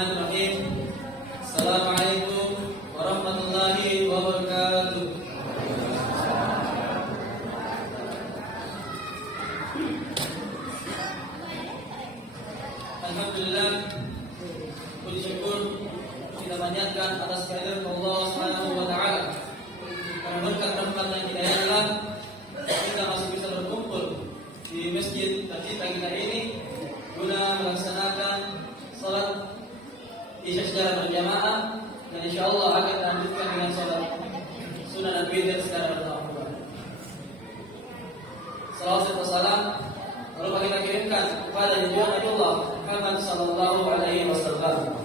Bismillahirrahmanirrahim. Assalamualaikum warahmatullahi wabarakatuh. Alhamdulillah, puji syukur kita panjatkan atas kehadiran Allah Subhanahu wa taala. Karena berkat rahmat dan hidayah kita masih bisa berkumpul di masjid tercinta kita ini guna melaksanakan salat Isya secara berjamaah, dan insyaallah akan dilanjutkan dengan salat sunnah dan witir secara berjamaah. Salawat serta salam lalu kita kirimkan kepada junjungan Allah Muhammad sallallahu alaihi wasallam.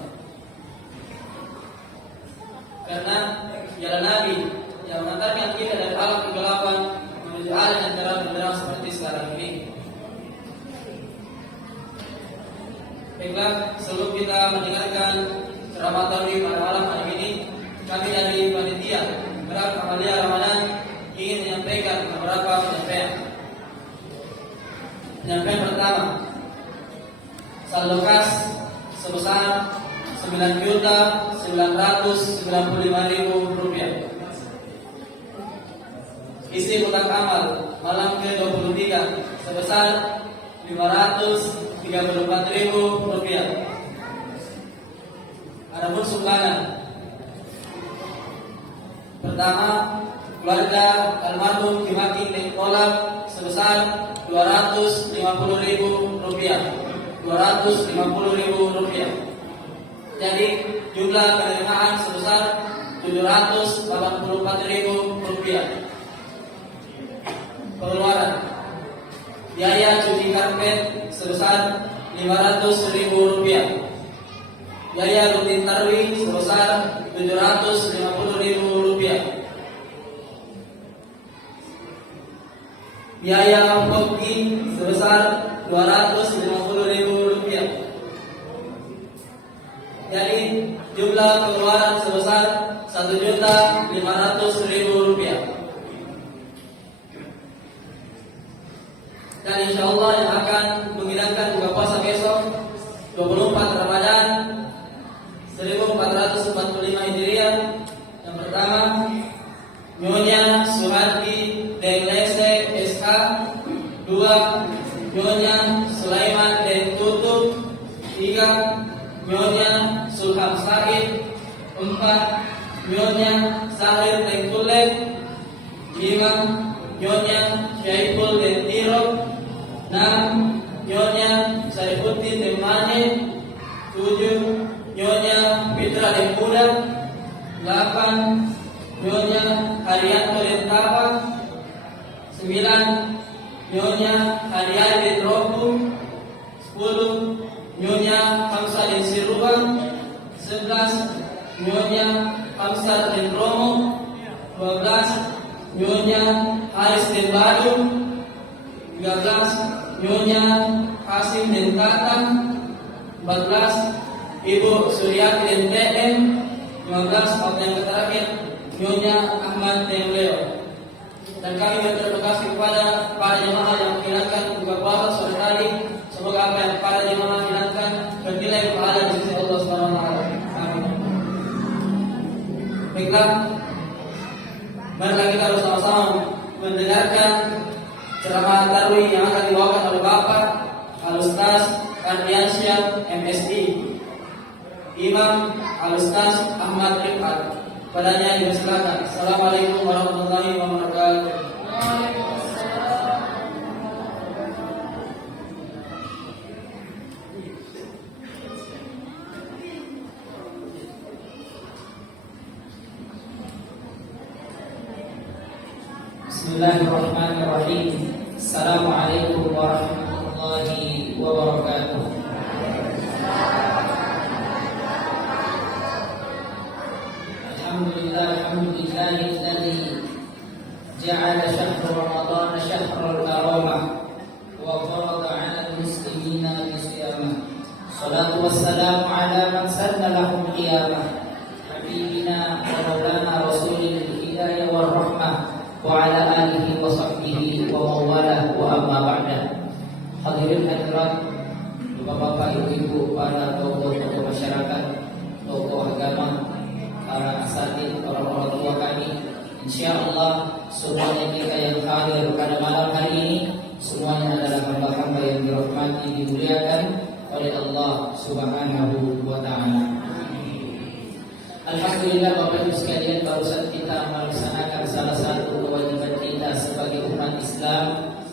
Karena jalan Nabi yang mengantarkan kita dari alam kegelapan menuju alam yang terang benderang seperti sekarang ini. Baiklah, sebelum kita mendengarkan ceramah tarawih pada malam hari ini, kami dari panitia Gerak Amalia Ramadan ingin menyampaikan beberapa penyampaian. Penyampaian pertama, saldo kas sebesar Rp9.995.000. Isi kotak amal malam ke-23 sebesar Rp534.000. Adapun sumbangan pertama, keluarga almarhum Kimaki Tolak sebesar Rp250.000. Jadi jumlah penerimaan sebesar Rp784.000. Pengeluaran biaya cuci karpet sebesar Rp500.000. Biaya rutin tarwih sebesar Rp750.000. Biaya hoki sebesar Rp250.000. Jadi jumlah pengeluaran sebesar Rp1.500.000. Dan insyaallah yang akan menghidangkan buka puasa besok 24 Ramadan 1445 Hijriah. Yang pertama, Nyonya Suharti Denglese SK. 2, Nyonya Sulaiman Den Tutup. 3, Nyonya Sulham Said. 4, Nyonya Sahir Den Tulek. 5, Nyonya Syaiful Den Tirok. 6, Nyonya Saifuddin Den Mane. 7, Nyonya Fitra Den Muda. 8, Nyonya Haryanto Den Tapa. 9, Nyonya Haryani Den Roku. 10, Nyonya Hamzah Den Sirubang. 11, Nyonya Hamzah Den Romo. 12, Nyonya Haris Den Badung. 13, Nyonya Hasim Den Tatang. 14, Ibu Suryati Den TM. 15, yang terakhir, Nyonya Ahmad Den Leo. Dan kami berterima kasih kepada para jemaah yang menghilangkan buka puasa sore tadi. Semoga apa yang para jemaah hilangkan bernilai pahala di sisi Allah Subhanahu wa taala. Amin. Baiklah, marilah kita bersama-sama mendengarkan ceramah tarawih yang akan dibawakan oleh Bapak Al-Ustaz Ardiansyah MSI, Imam Al-Ustaz Ahmad Rifat. Padanya dipersilakan. Assalamualaikum warahmatullahi wabarakatuh. Bismillahirrahmanirrahim. Assalamualaikum warahmatullahi wabarakatuh. Alhamdulillahilladzi ja'ala syahr Ramadan syahrul karamah wa farada 'ala al-muslimina bisiyamah. Salatu wassalamu ala man sanna lahum qiyamah. Habibina wa maulana rasulil hidayah war rahmah wa ala alihi wa sahbihi wa mawalah wa amma ba'da. Hadirin hadirat, Bapak-bapak, ibu-ibu, para tokoh-tokoh masyarakat asatidz, para orang tua kami. Insyaallah semuanya kita yang hadir pada malam hari ini semuanya adalah hamba-hamba yang dirahmati, dimuliakan oleh Allah Subhanahu wa taala. Alhamdulillah Bapak Ibu sekalian, barusan kita melaksanakan salah satu kewajiban kita sebagai umat Islam,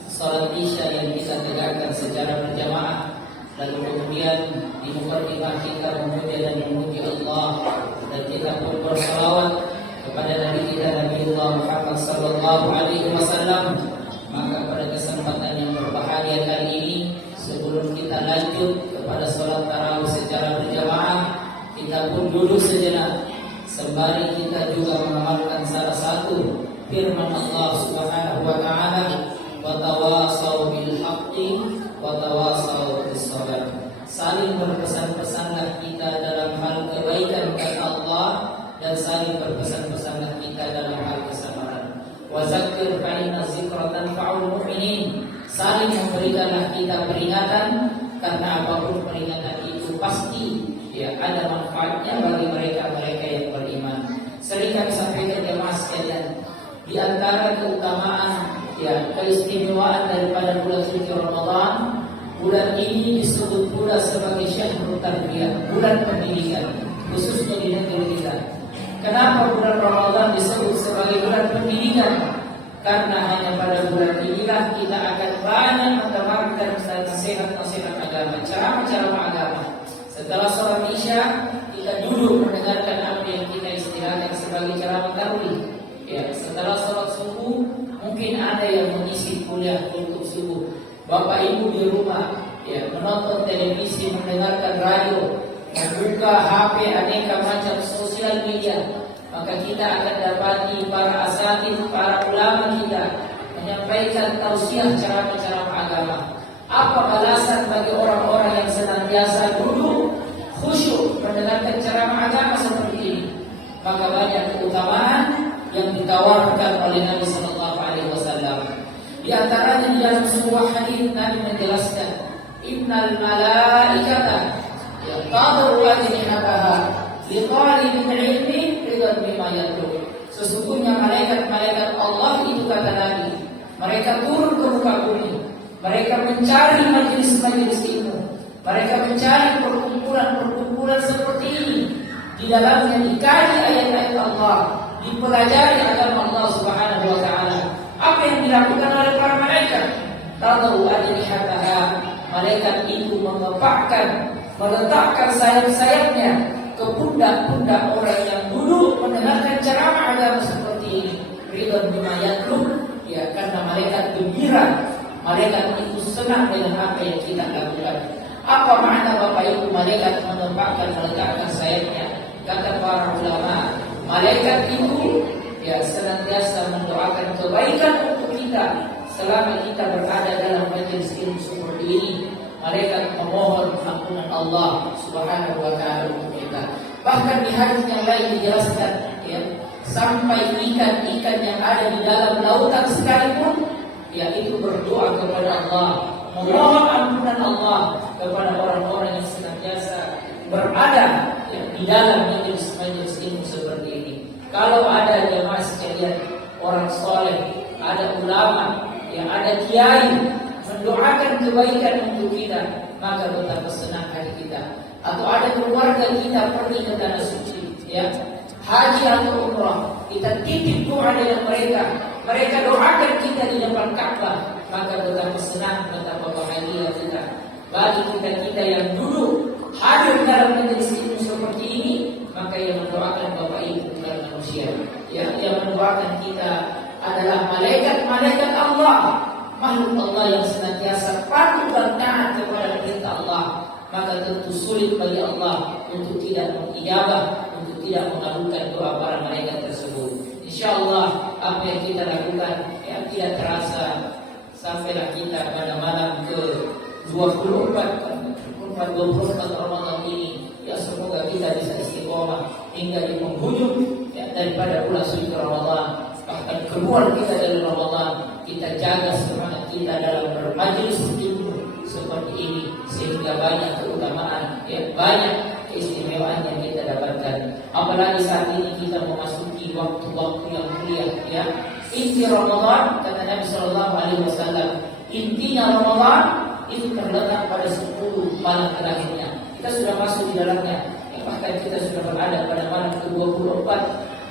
salat Isya yang kita tegakkan secara berjamaah. Lalu kemudian di mukadimah kita memuji dan memuji Allah, dan kita pun bersalawat kepada Nabi kita Nabiullah Muhammad sallallahu alaihi wasallam. Maka pada kesempatan yang berbahagia kali ini, sebelum kita lanjut kepada salat tarawih secara berjamaah, kita pun duduk sejenak sembari kita juga mengamalkan salah satu firman Allah Subhanahu wa taala, wa tawasau bil haqqi wa tawasau bis sabr. Saling berpesan-pesanlah kita dalam hal kebaikan kata Allah, dan saling berpesan-pesanlah kita dalam hal kesabaran. Wa zakkir fa inna dzikra tanfa'ul mu'minin. Saling memberikanlah kita peringatan, karena apapun peringatan itu pasti ada manfaatnya bagi mereka-mereka yang beriman. Sering kami sampaikan jemaah sekalian, di antara keutamaan keistimewaan daripada bulan suci Ramadan, bulan ini disebut pula sebagai syahrul tarbiyah, bulan pendidikan, khususnya di negeri kita. Kenapa bulan Ramadan disebut sebagai bulan pendidikan? Karena hanya pada bulan inilah kita akan banyak mendengarkan nasihat-nasihat agama, ceramah-ceramah agama. Setelah sholat Isya, kita duduk mendengarkan apa yang kita istilahkan sebagai ceramah tarawih. Setelah sholat subuh, mungkin ada yang mengisi kuliah untuk subuh. Bapak Ibu di rumah, menonton televisi, mendengarkan radio, membuka HP, aneka macam sosial media. Maka kita akan dapati para asatidz, para ulama kita menyampaikan tausiah ceramah-ceramah agama. Apa balasan bagi orang-orang yang senantiasa duduk khusyuk mendengarkan ceramah agama seperti ini? Maka banyak keutamaan yang ditawarkan oleh Nabi sallallahu alaihi wasallam. Di antaranya di dalam sebuah hadis Nabi menjelaskan, innal malaikata yaqadu ajnihataha liqalibil ilmi ridwan bima yatlub. Sesungguhnya malaikat-malaikat Allah itu, kata Nabi, mereka turun ke muka bumi. Mereka mencari majelis-majelis ilmu. Mereka mencari perkumpulan-perkumpulan seperti ini. Di dalamnya dikaji ayat-ayat Allah, dipelajari agama Allah Subhanahu wa taala. Apa yang dilakukan oleh para malaikat? Tadau ajnihataha. Malaikat itu meletakkan sayap-sayapnya ke pundak-pundak orang yang duduk mendengarkan ceramah agama seperti ini. Ridwan bima yatlub, karena malaikat gembira. Malaikat itu senang dengan apa yang kita lakukan. Apa makna Bapak Ibu malaikat meletakkan sayapnya? Kata para ulama, malaikat itu senantiasa mendoakan kebaikan untuk kita selama kita berada dalam majelis ilmu seperti ini. Malaikat memohon ampunan Allah Subhanahu wa taala untuk kita. Bahkan di hadis yang lain dijelaskan, sampai ikan-ikan yang ada di dalam lautan sekalipun, itu berdoa kepada Allah, memohon ampunan Allah kepada orang-orang yang senantiasa berada di dalam majelis ilmu seperti ini. Kalau ada jemaah sekalian, orang soleh, ada ulama, ada kiai mendoakan kebaikan untuk kita, maka betapa senang hati kita. Atau ada keluarga kita pergi ke tanah suci, haji atau umrah, kita titip doa dengan mereka. Mereka doakan kita di depan Ka'bah, maka betapa senang, betapa bahagia kita. Bagi kita yang duduk hadir dalam majelis ilmu seperti ini, maka yang mendoakan Bapak Ibu bukan manusia. Yang mendoakan kita adalah malaikat-malaikat Allah, makhluk Allah yang senantiasa patuh dan taat kepada perintah Allah. Maka tentu sulit bagi Allah untuk tidak mengijabah, untuk tidak mengabulkan doa para malaikat tersebut. InsyaAllah apa yang kita lakukan tidak terasa sampailah kita pada malam ke-24 Ramadan ini. Semoga kita bisa istiqomah hingga di penghujung daripada bulan suci Ramadan. Bahkan keluar kita dari Ramadan, kita jaga semangat kita dalam bermajelis ilmu seperti ini, sehingga banyak keutamaan, banyak keistimewaan yang kita dapatkan. Apalagi saat ini kita memasuki waktu-waktu yang mulia, ya. Inti Ramadan, kata Nabi Sallallahu Alaihi Wasallam, intinya Ramadan itu terletak pada 10 malam terakhirnya. Kita sudah masuk di dalamnya, ya, bahkan kita sudah berada pada malam ke-24.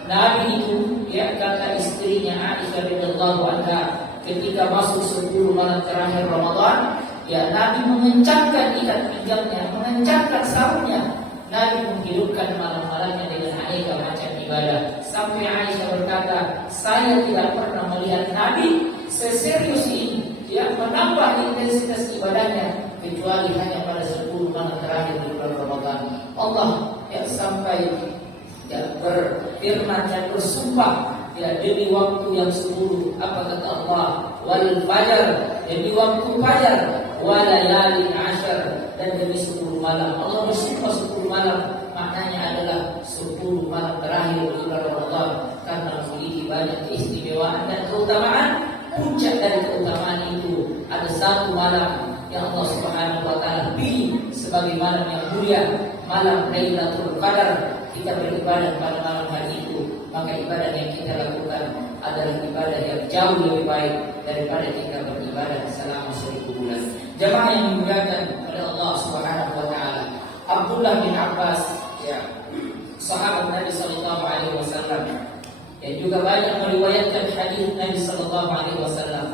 Nabi itu, ya, kata istrinya Aisyah radhiyallahu anha, ketika masuk 10 malam terakhir Ramadan, ya, Nabi mengencangkan ikat pinggangnya, mengencangkan sarungnya. Nabi menghidupkan malam-malamnya dengan aneka macam ibadah. Sampai Aisyah berkata, saya tidak pernah melihat Nabi seserius ini, ya, menambah intensitas ibadahnya, kecuali hanya pada 10 malam terakhir di bulan Ramadan. Allah, ya, sampai, ya, berfirman dan bersumpah, ya, demi waktu yang 10, apa kata Allah, wal fajar, demi waktu fajar, walayalin ashar, dan demi 10 malam. Allah bersumpah 10 malam, maknanya adalah 10 malam terakhir di bulan Ramadan, karena memiliki banyak keistimewaan dan keutamaan. Puncak dari keutamaan itu ada satu malam yang Allah Subhanahu wa taala pilih sebagai malam yang mulia, malam Lailatul Qadar. Kita beribadah pada malam hari itu, maka ibadah yang kita lakukan adalah ibadah yang jauh lebih baik daripada kita beribadah selama 1000 bulan. Jamaah yang dimuliakan oleh Allah Subhanahu wa taala, Abdullah bin Abbas, ya, sahabat Nabi sallallahu alaihi wasallam, yang juga banyak meriwayatkan hadis Nabi sallallahu alaihi wasallam.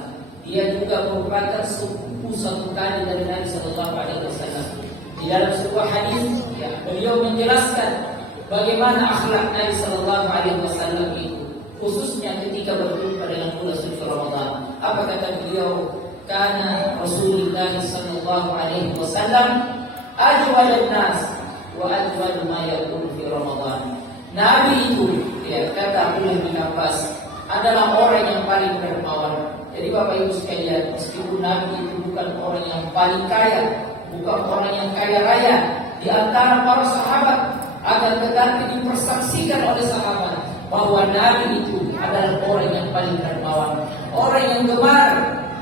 Dia juga merupakan sepupu satu kali dari Nabi sallallahu alaihi wasallam. Di dalam sebuah hadis, ya, beliau menjelaskan bagaimana akhlak Nabi sallallahu alaihi wasallam itu, khususnya ketika berjumpa dengan bulan suci Ramadan. Apa kata beliau? Kana Rasulullah sallallahu alaihi wasallam ajwadan nas wa ajwad ma yakun fi Ramadan. Nabi itu, ya, kata Abdullah bin Abbas, adalah orang yang paling dermawan. Jadi Bapak Ibu sekalian, meskipun Nabi itu bukan orang yang paling kaya, bukan orang yang kaya raya di antara para sahabat, akan tetapi dipersaksikan oleh sahabat bahwa Nabi itu adalah orang yang paling dermawan, orang yang gemar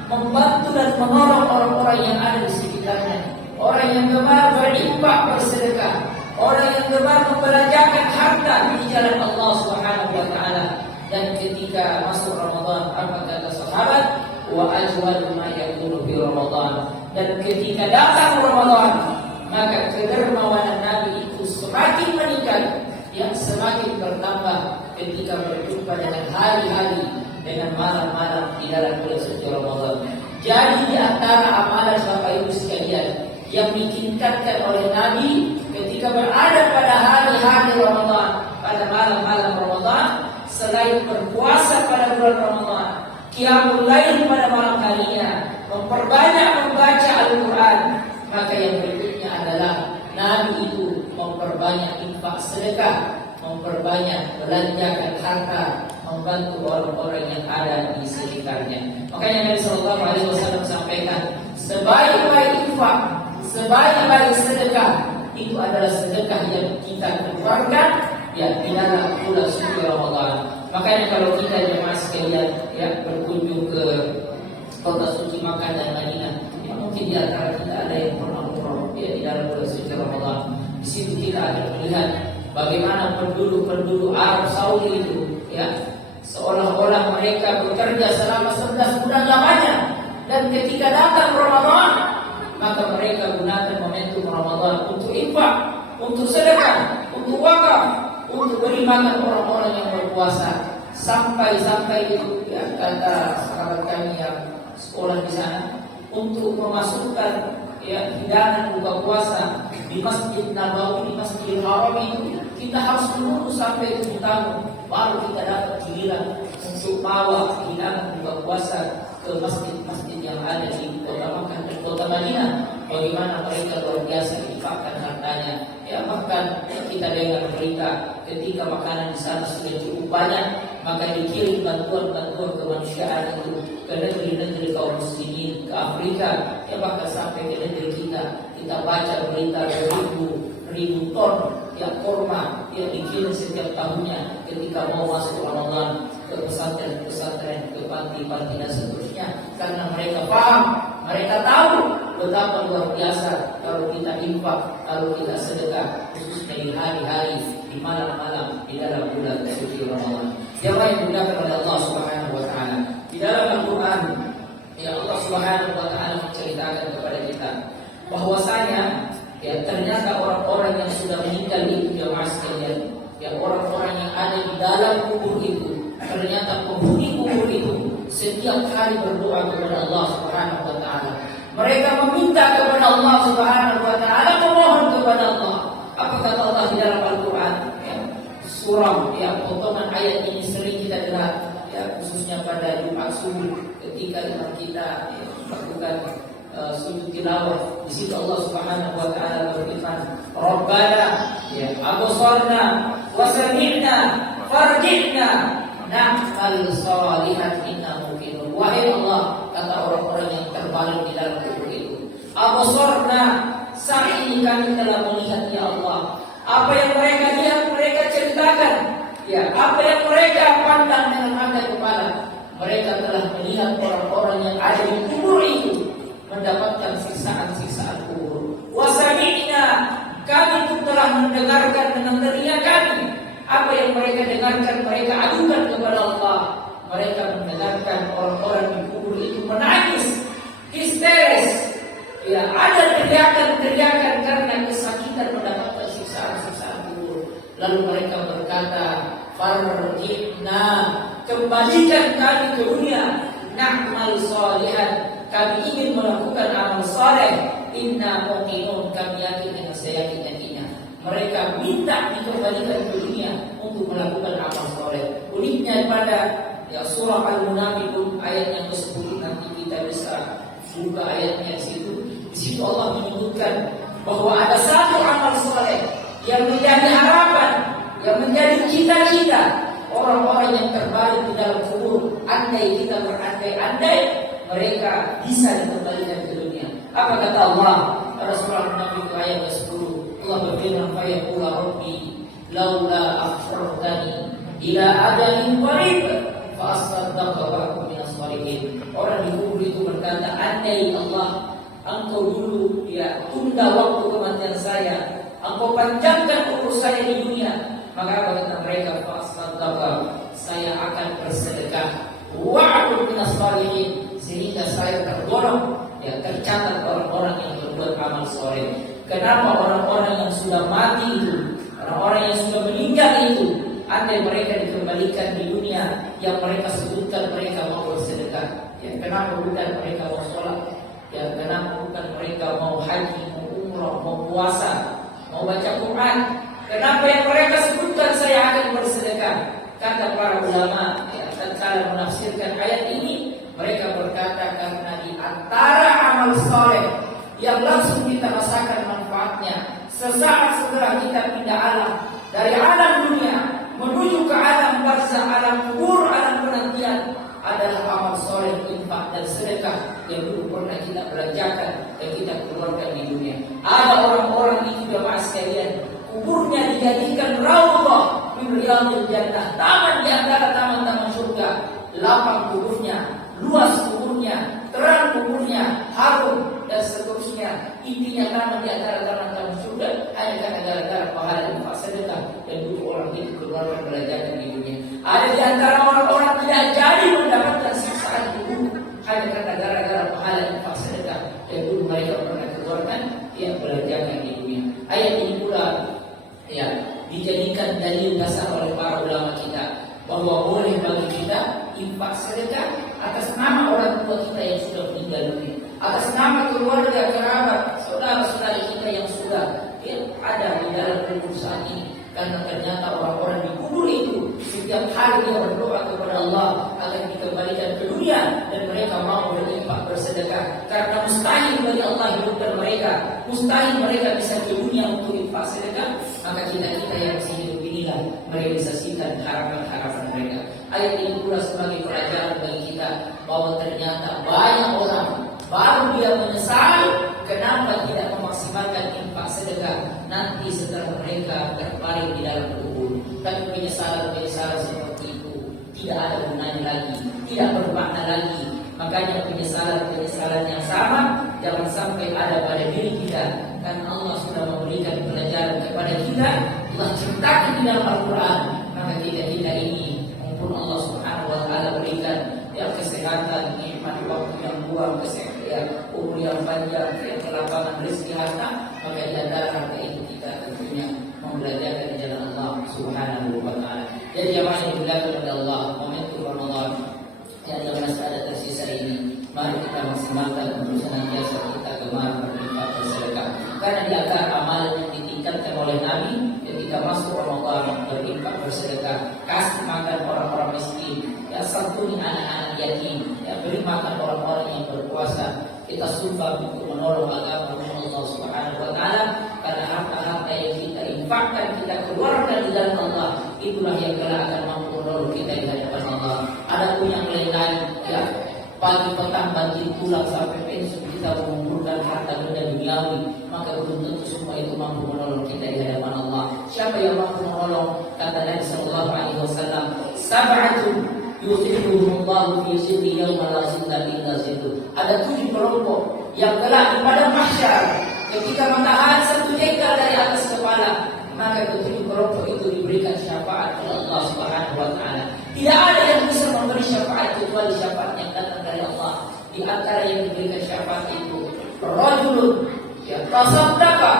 membantu dan menolong orang-orang yang ada di sekitarnya, orang yang gemar berinfak bersedekah, orang yang gemar membelanjakan harta di jalan Allah Subhanahu wa taala. Dan ketika masuk Ramadan, apa kata sahabat? Wa ajwadu ma yakunu fi Ramadan. Dan ketika datang Ramadan, maka kedermawanan Nabi itu semakin meningkat, yang semakin bertambah ketika berjumpa dengan hari-hari, dengan malam-malam di dalam bulan suci Ramadan. Jadi di antara amalan Bapak Ibu sekalian yang ditingkatkan oleh Nabi ketika berada pada hari-hari Ramadan, pada malam-malam Ramadan, selain berpuasa pada bulan Ramadan, qiyamul lail pada malam harinya, memperbanyak membaca Al-Quran, maka yang berikutnya adalah Nabi itu memperbanyak infak sedekah, memperbanyak belanjakan harta, membantu orang-orang yang ada di sekitarnya. Makanya Nabi Sallallahu Alaihi Wasallam sampaikan, sebaik-baik infak, sebaik-baik sedekah itu adalah sedekah yang kita keluarkan, ya, di dalam bulan suci Ramadan. Makanya kalau kita jemaah sekalian, ya, berkunjung ke kota suci Makkah dan Madinah, ya, mungkin di antara kita ada yang pernah umrah, ya, di dalam bulan suci Ramadan. Di situ kita akan melihat bagaimana penduduk-penduduk Arab Saudi itu, ya, seolah-olah mereka bekerja selama 11 bulan lamanya, dan ketika datang Ramadan, maka mereka gunakan momentum Ramadan untuk infak, untuk sedekah, untuk wakaf, untuk beri makan orang-orang yang berpuasa. Sampai-sampai itu, ya, kata sahabat kami yang sekolah di sana, untuk memasukkan, ya, hidangan buka puasa di Masjid Nabawi, di Masjidil Haram itu, kita harus menunggu sampai 7 tahun baru kita dapat giliran untuk bawa hidangan buka puasa ke masjid-masjid yang ada di kota Makkah dan kota Madinah. Bagaimana mereka luar biasa infakkan hartanya. Ya, bahkan kita dengar berita ketika makanan di sana sudah cukup banyak, maka dikirim bantuan-bantuan kemanusiaan itu ke negeri-negeri kaum muslimin, ke Afrika, ya, bahkan sampai ke negeri kita. Kita baca berita ribu ton, ya, kurma yang dikirim setiap tahunnya ketika mau masuk Ramadan, ke pesantren-pesantren, ke panti-panti dan seterusnya, karena mereka paham Mereka tahu betapa luar biasa kalau kita infak, kalau kita sedekah, khususnya di hari-hari, di malam-malam, di dalam bulan suci Ramadan. Jemaah yang dimuliakan oleh Allah Subhanahu wa taala. Di dalam Al-Qur'an, ya Allah Subhanahu wa taala menceritakan kepada kita bahwasanya ya ternyata orang-orang yang sudah meninggal itu jemaah sekalian, ya orang-orang yang ada di dalam kubur itu, ternyata penghuni kubur itu setiap hari berdoa kepada Allah Subhanahu wa taala. Mereka meminta kepada Allah Subhanahu wa taala, memohon kepada Allah. Apa kata Allah di dalam Al-Qur'an? Ya, surah ya potongan ayat ini sering kita dengar ya, khususnya pada Jumat subuh ketika imam kita ya, melakukan sujud tilawah. Di situ Allah Subhanahu wa taala berfirman, "Rabbana ya absarna wa sami'na farji'na na'mal shalihan inna muqinun." Wahai Allah, kata orang-orang yang terbaring di dalam kubur itu, absarna, saat ini kami telah melihat ya Allah. Apa yang mereka lihat mereka ceritakan. Ya, apa yang mereka pandang dengan mata kepala. Mereka telah melihat orang-orang yang ada di kubur itu mendapatkan siksaan-siksaan kubur. Wasami'na, kami pun telah mendengarkan dengan telinga kami apa yang mereka dengarkan, mereka adukan kepada Allah. Mereka mendengarkan orang-orang di kubur itu menangis, histeris. Ya, ada teriakan-teriakan karena kesakitan mendapatkan siksaan-siksaan kubur. Lalu mereka berkata, "Farji'na, kembalikan kami ke dunia. Na'mal shalihan, kami ingin melakukan amal saleh. Inna muqinun, kami yakin dengan seyakin-yakinnya." Mereka minta dikembalikan ke dunia untuk melakukan amal saleh. Uniknya pada ya surah Al-Munafiqun ayat yang ke-10, nanti kita bisa buka ayatnya di situ. Di situ Allah menyebutkan bahwa ada satu amal saleh yang menjadi harapan, yang menjadi cita-cita orang-orang yang terbaring di dalam kubur. Andai kita berandai-andai mereka bisa dikembalikan ke dunia. Apa kata Allah pada surah Al-Munafiqun ayat ke-10? Allah berfirman, "Fa yaqulu rabbi laula akhartani ila ajalin qarib fa asaddaqa wa akun minas shalihin." Orang di kubur itu berkata, andai Allah Engkau dulu ya tunda waktu kematian saya, Engkau panjangkan umur saya di dunia, maka kata mereka, fa asaddaqa, saya akan bersedekah, wa akun minas shalihin, sehingga saya tergolong ya tercatat orang-orang yang berbuat amal soleh. Kenapa orang-orang yang sudah mati itu, orang-orang yang sudah meninggal itu, andai mereka dikembalikan di dunia, yang mereka sebutkan mereka mau bersedekah, ya kenapa bukan mereka mau sholat, ya kenapa bukan mereka mau haji, mau umrah, mau puasa, mau baca Quran? Kenapa yang mereka sebutkan saya akan bersedekah? Kata para ulama, ya tatkala menafsirkan ayat ini, mereka berkata karena di antara amal soleh yang langsung kita rasakan manfaatnya sesaat setelah kita pindah alam dari alam dunia menuju ke alam barzakh, alam kubur, alam penantian, adalah amal soleh, infak dan sedekah yang dulu pernah kita belanjakan dan kita keluarkan di dunia. Ada orang-orang itu jemaah sekalian, kuburnya dijadikan raudhah min riyadil jannah, taman di antara taman-taman surga. Lapang kuburnya, luas kuburnya, terang kuburnya, harum dan seterusnya. Intinya taman di antara taman-taman surga hanya karena gara-gara pahala infak sedekah dan dulu orang itu keluarkan belanjakan di dunia. Ada di antara orang-orang tidak jadi mendapatkan siksaan kubur hanya karena gara-gara pahala infak sedekah dan dulu mereka pernah keluarkan yang belanjakan di dunia. Ayat ini pula ya dijadikan dalil dasar oleh para ulama kita bahwa boleh bagi kita infak sedekah atas nama orang tua kita yang sudah meninggal dunia, atas nama keluarga, kerabat, saudara-saudara kita yang sudah ada di dalam kubur saat ini. Karena ternyata orang-orang di kubur itu setiap hari dia berdoa kepada Allah agar dikembalikan ke dunia dan mereka mau berinfak bersedekah. Karena mustahil bagi Allah hidupkan mereka, mustahil mereka bisa ke dunia untuk infak sedekah. Maka kita yang masih hidup inilah merealisasikan harapan-harapan mereka. Ayat ini pula sebagai pelajaran bagi kita bahwa ternyata banyak orang baru dia menyesal kenapa tidak memaksimalkan infak sedekah nanti setelah mereka terbaring di dalam kubur. Tapi penyesalan seperti itu tidak ada gunanya lagi, tidak bermakna lagi Makanya penyesalan yang sama jangan sampai ada pada diri kita, karena Allah sudah memberikan pelajaran kepada kita, telah ceritakan di dalam Al-Quran. Maka kita ini mumpun Allah Subhanahu wa Ta'ala berikan kesehatan, nikmat waktu yang luang, umur yang panjang, kelapangan rezeki harta, maka di antara harta itu kita tentunya membelajarkan di jalan Allah Subhanahu wa Ta'ala. Jadi jamaah yang dimuliakan oleh Allah, momentum Ramadan yang masih ada tersisa ini, mari kita maksimalkan untuk senantiasa kita gemar berinfak bersedekah. Karena di antara amalan yang ditingkatkan oleh Nabi ketika masuk Ramadan, berinfak bersedekah, kasih makan orang-orang miskin, santuni anak-anak yatim, beri makan orang-orang yang berpuasa. Kita sumpah untuk menolong agama Allah Subhanahu wa Ta'ala, karena harta-harta yang kita infakkan, kita keluarkan di dalam Allah, itulah yang kelak akan mampu menolong kita di hadapan Allah. Adapun yang lain-lain, pagi petang banting tulang sampai pensiun kita mengumpulkan harta benda duniawi, maka belum tentu semua itu mampu menolong kita di hadapan Allah. Siapa yang mampu menolong? Kata Nabi Sallallahu Alaihi Wasallam, sab'atun yuzilluhumullahu fi zilli yawma la zilla illa zilluh. Ada 7 kelompok yang kelak di padang mahsyar ketika matahari 1 jengkal dari atas kepala, maka ke-7 kelompok itu diberikan syafaat oleh Allah Subhanahu wa Ta'ala. Tidak ada yang bisa memberi syafaat kecuali syafaat yang datang dari Allah. Di antara yang diberikan syafaat itu rajulun tasaddaqa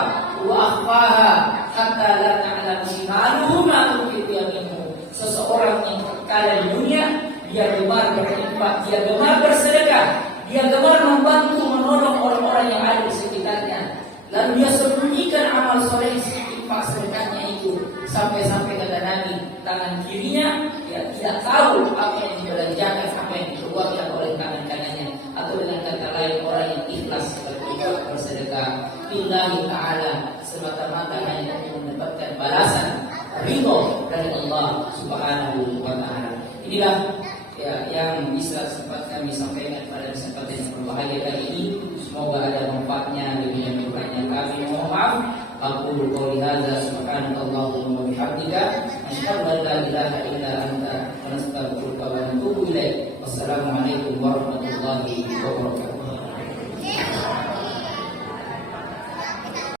wa akhfaha hatta la ta'lamu shimaluhu ma tunfiqu yaminuhu. Seseorang yang kaya di dunia, dia gemar berinfak, dia gemar bersedekah, dia gemar membantu menolong orang-orang yang ada di sekitarnya. Lalu dia sembunyikan amal soleh infak sedekahnya itu, sampai-sampai kata Nabi, tangan kirinya dia tidak tahu apa yang dibelanjakan, apa yang dikeluarkan oleh tangan kanannya. Atau dengan kata lain, orang yang ikhlas berinfak bersedekah lillahi ta'ala, semata-mata hanya untuk mendapatkan balasan ridho dari Allah Subhanahu wa Ta'ala. Inilah yang bisa sempat kami sampaikan pada kesempatan yang berbahagia kali ini. Semoga ada manfaatnya di dunia akhiratnya kami. Mohon maaf. Aqulu qouli hadza subhanakallahumma wa bihamdika asyhadu an la ilaha illa anta astaghfiruka wa atubu ilaik. Wassalamualaikum warahmatullahi wabarakatuh.